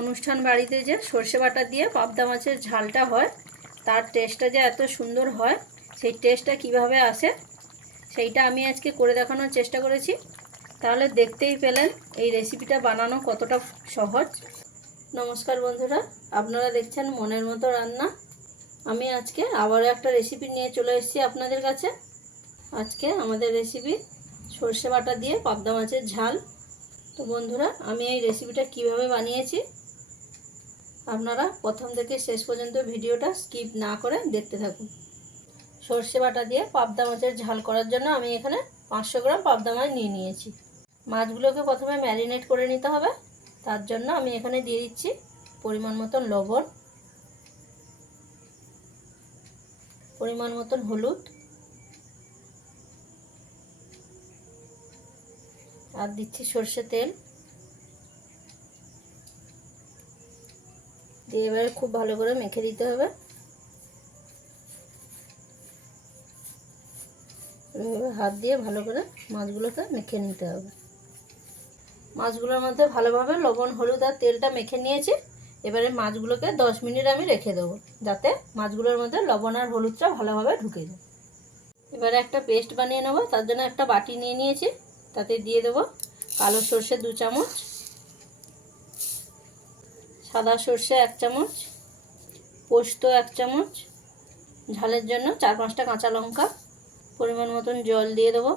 অনুষ্ঠান বাড়িতে যে সর্ষে বাটা দিয়ে পাবদা মাছের ঝালটা হয়, তার টেস্টটা যে এত সুন্দর হয়, সেই টেস্টটা কীভাবে আসে, সেইটা আমি আজকে করে দেখানোর চেষ্টা করেছি। তাহলে দেখতেই পেলেন এই রেসিপিটা বানানো কতটা সহজ। নমস্কার বন্ধুরা, আপনারা দেখছেন মনের মতো রান্না। আমি আজকে আবারও একটা রেসিপি নিয়ে চলে এসেছি আপনাদের কাছে। আজকে আমাদের রেসিপি সর্ষে বাটা দিয়ে পাবদা মাছের ঝাল। তো বন্ধুরা, আমি এই রেসিপিটা কীভাবে বানিয়েছি আপনারা প্রথম থেকে শেষ পর্যন্ত ভিডিওটা স্কিপ না করে দেখতে থাকুন। সর্ষে বাটা দিয়ে পাবদা মাছের ঝাল করার জন্য আমি এখানে পাঁচশো গ্রাম পাবদা মাছ নিয়ে নিয়েছি। মাছগুলোকে প্রথমে ম্যারিনেট করে নিতে হবে। তার জন্য আমি এখানে দিয়ে দিচ্ছি পরিমাণ মতন লবণ, পরিমাণ মতন হলুদ, আর দিচ্ছি সর্ষে তেল। দিয়ে এবারে খুব ভালো করে মেখে দিতে হবে। হাত দিয়ে ভালো করে মাছগুলোকে মেখে নিতে হবে। মাছগুলোর মধ্যে ভালোভাবে লবণ, হলুদ আর তেলটা মেখে নিয়েছি। এবারে মাছগুলোকে দশ মিনিট আমি রেখে দেবো, যাতে মাছগুলোর মধ্যে লবণ আর হলুদটা ভালোভাবে ঢুকে যায়। এবারে একটা পেস্ট বানিয়ে নেব, তার জন্য একটা বাটি নিয়ে নিয়েছি, তাতে দিয়ে দেবো কালো সর্ষে দু চামচ। সাদা সর্ষে এক চামচ, পোস্ত এক চামচ, ঝালের জন্য চার পাঁচটা কাঁচা লঙ্কা, পরিমাণ মতন জল দিয়ে দেবো।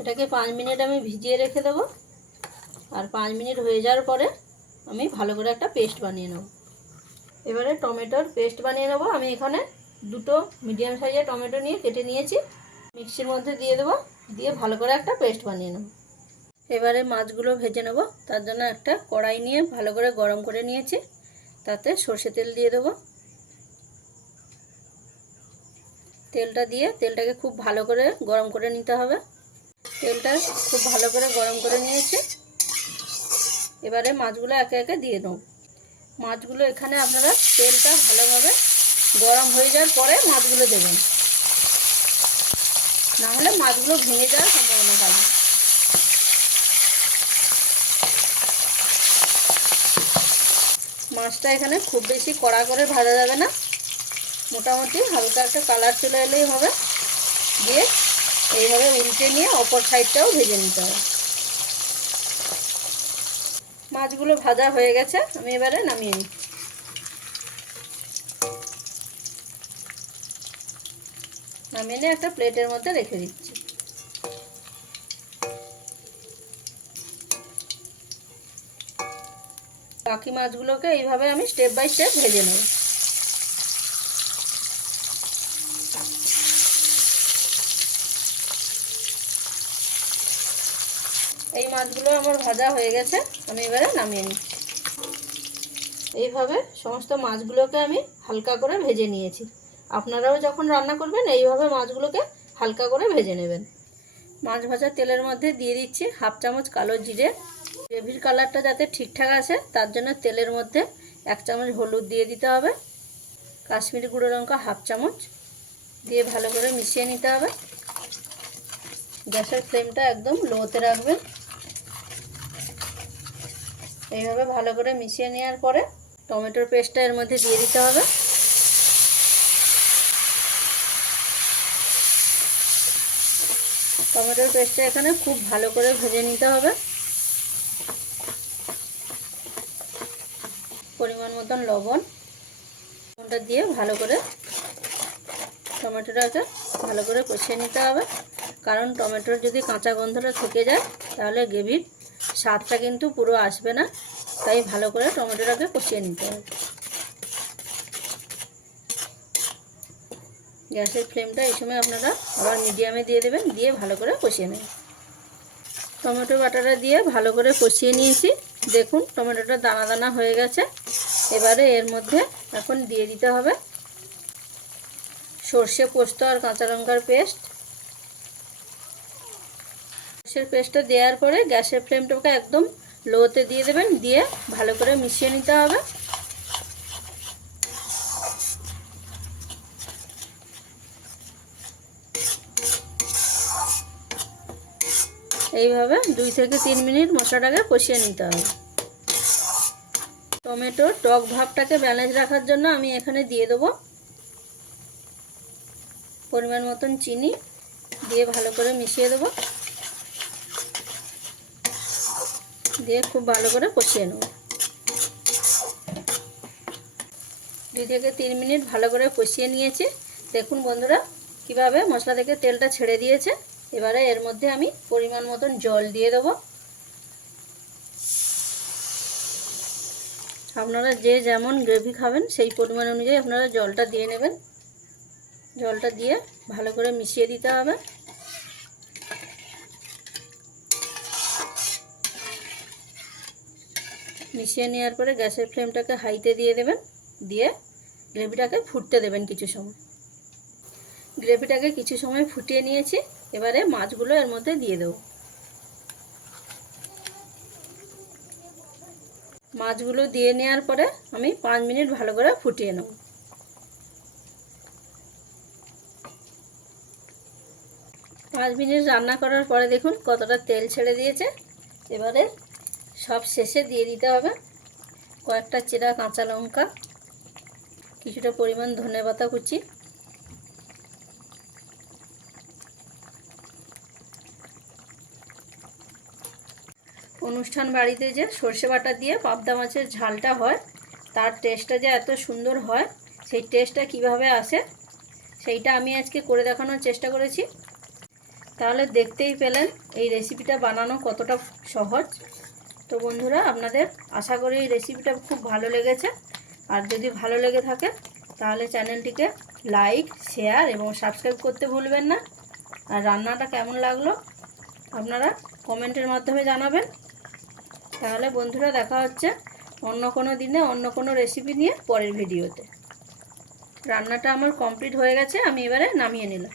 এটাকে পাঁচ মিনিট আমি ভিজিয়ে রেখে দেবো। আর পাঁচ মিনিট হয়ে যাওয়ার পরে আমি ভালো করে একটা পেস্ট বানিয়ে নেব। এবারে টমেটোর পেস্ট বানিয়ে নেব। আমি এখানে দুটো মিডিয়াম সাইজের টমেটো নিয়ে কেটে নিয়েছি। মিক্সির মধ্যে দিয়ে দেবো। দিয়ে ভালো করে একটা পেস্ট বানিয়ে নেব। এবারে মাছগুলো ভেজে নেব। তার জন্য একটা কড়াই নিয়ে ভালো করে গরম করে নিয়েছি। তাতে সর্ষে তেল দিয়ে দেবো। তেলটা দিয়ে তেলটাকে খুব ভালো করে গরম করে নিতে হবে। তেলটা খুব ভালো করে গরম করে নিয়েছি। এবারে মাছগুলো একে একে দিয়ে দেবো। মাছগুলো এখানে আপনারা তেলটা ভালোভাবে গরম হয়ে যাওয়ার পরে মাছগুলো দেবেন। না হলে মাছগুলো ভেঙে যাওয়ার সম্ভাবনা থাকবে। মাছটা এখানে খুব বেশি কড়া করে ভাজা যাবে না। মোটামুটি হালকা একটা কালার চলে এলেই হবে। দিয়ে এইভাবে উল্টে নিয়ে অপর সাইডটাও ভেজে নিতে হবে। মাছগুলো ভাজা হয়ে গেছে, আমি এবারে নামিয়ে নিই নামিয়ে নিয়ে একটা প্লেটের মধ্যে রেখে দিচ্ছি। বাকি মাছগুলোকে এইভাবে আমি স্টেপ বাই স্টেপ ভেজে নেব। এই মাছগুলো আমার ভাজা হয়ে গেছে, আমি এবারে নামিয়ে নিচ্ছি। এইভাবে সমস্ত মাছগুলোকে আমি হালকা করে ভেজে নিয়েছি। আপনারাও যখন রান্না করবেন, এইভাবে মাছগুলোকে হালকা করে ভেজে নেবেন। মাছ ভাজা তেলের মধ্যে দিয়ে দিচ্ছি হাফ চামচ কালো জিরে গ্রেভির কালারটা যাতে ঠিকঠাক আসে, তার জন্য তেলের মধ্যে এক চামচ হলুদ দিয়ে দিতে হবে, কাশ্মীরি গুঁড়ো লঙ্কা হাফ চামচ দিয়ে ভালো করে মিশিয়ে নিতে হবে। গ্যাসের ফ্লেমটা একদম লোতে রাখবেন। এইভাবে ভালো করে মিশিয়ে নেওয়ার পরে টমেটোর পেস্টটা এর মধ্যে দিয়ে দিতে হবে। টমেটোর পেস্টটা এখানে খুব ভালো করে ভেজে নিতে হবে। পরিমাণ মতন লবণ। লবণটা দিয়ে ভালো করে টমেটোটাকে ভালো করে কষিয়ে নিতে হবে। কারণ টমেটোর যদি কাঁচা গন্ধটা থেকে যায়, তাহলে গ্রেভির স্বাদটা কিন্তু পুরো আসবে না। তাই ভালো করে টমেটোটাকে কষিয়ে নিতে হবে। গ্যাসের ফ্লেমটা এই সময় আপনারা আবার মিডিয়ামে দিয়ে দেবেন, দিয়ে ভালো করে কষিয়ে নেবেন। টমেটো বাটাটা দিয়ে ভালো করে কষিয়ে নিয়েছি। দেখুন, টমেটোটা দানা দানা হয়ে গেছে। এবারে এর মধ্যে এখন দিয়ে দিতে হবে সর্ষে পোস্ত আর কাঁচা লঙ্কার পেস্ট। সর্ষের পেস্টটা দেওয়ার পরে গ্যাসের ফ্লেমটাকে একদম লোতে দিয়ে দেবেন, দিয়ে ভালো করে মিশিয়ে নিতে হবে। এইভাবে দুই থেকে তিন মিনিট মশলাটাকে কষিয়ে নিতে হবে। টমেটোর টক ভাবটাকে ব্যালেন্স রাখার জন্য আমি এখানে দিয়ে দেবো পরিমাণ মতন চিনি দিয়ে ভালো করে মিশিয়ে দেবো। দিয়ে খুব ভালো করে কষিয়ে নেব। দুই থেকে তিন মিনিট ভালো করে কষিয়ে নিয়েছি। দেখুন বন্ধুরা, কীভাবে মশলা থেকে তেলটা ছেড়ে দিয়েছে। এবারে এর মধ্যে আমি পরিমাণ মতন জল দিয়ে দেবো। আপনারা যে যেমন গ্রেভি খাবেন, সেই পরিমাণ অনুযায়ী আপনারা জলটা দিয়ে নেবেন। জলটা দিয়ে ভালো করে মিশিয়ে দিতে হবে। মিশিয়ে নেওয়ার পরে গ্যাসের ফ্লেমটাকে হাইতে দিয়ে দেবেন। দিয়ে গ্রেভিটাকে ফুটতে দেবেন কিছু সময়। গ্রেভিটাকে কিছু সময় ফুটিয়ে নিয়েছি। এবারে মাছগুলো এর মধ্যে দিয়ে দেবো। মাছগুলো দিয়ে নেওয়ার পরে আমি পাঁচ মিনিট ভালো করে ফুটিয়ে নেব। পাঁচ মিনিট রান্না করার পরে দেখুন কতটা তেল ছেড়ে দিয়েছে। এবারে সব শেষে দিয়ে দিতে হবে কয়েকটা চেরা কাঁচা লঙ্কা, কিছুটা পরিমাণ ধনে পাতা কুচি অনুষ্ঠান বাড়িতে যে সর্ষে বাটা দিয়ে পাবদা মাছের ঝালটা হয়, তার টেস্টটা যে এত সুন্দর হয়, সেই টেস্টটা কীভাবে আসে, সেইটা আমি আজকে করে দেখানোর চেষ্টা করেছি। তাহলে দেখতেই পেলেন এই রেসিপিটা বানানো কতটা সহজ। তো বন্ধুরা, আপনাদের আশা করি এই রেসিপিটা খুব ভালো লেগেছে। আর যদি ভালো লেগে থাকে, তাহলে চ্যানেলটিকে লাইক শেয়ার এবং সাবস্ক্রাইব করতে ভুলবেন না। আর রান্নাটা কেমন লাগল, আপনারা কমেন্টের মাধ্যমে জানাবেন। তাহলে বন্ধুরা দেখা হচ্ছে অন্য কোনো দিনে, অন্য কোনো রেসিপি নিয়ে পরের ভিডিওতে রান্নাটা আমার কমপ্লিট হয়ে গেছে, আমি এবারে নামিয়ে নিলাম।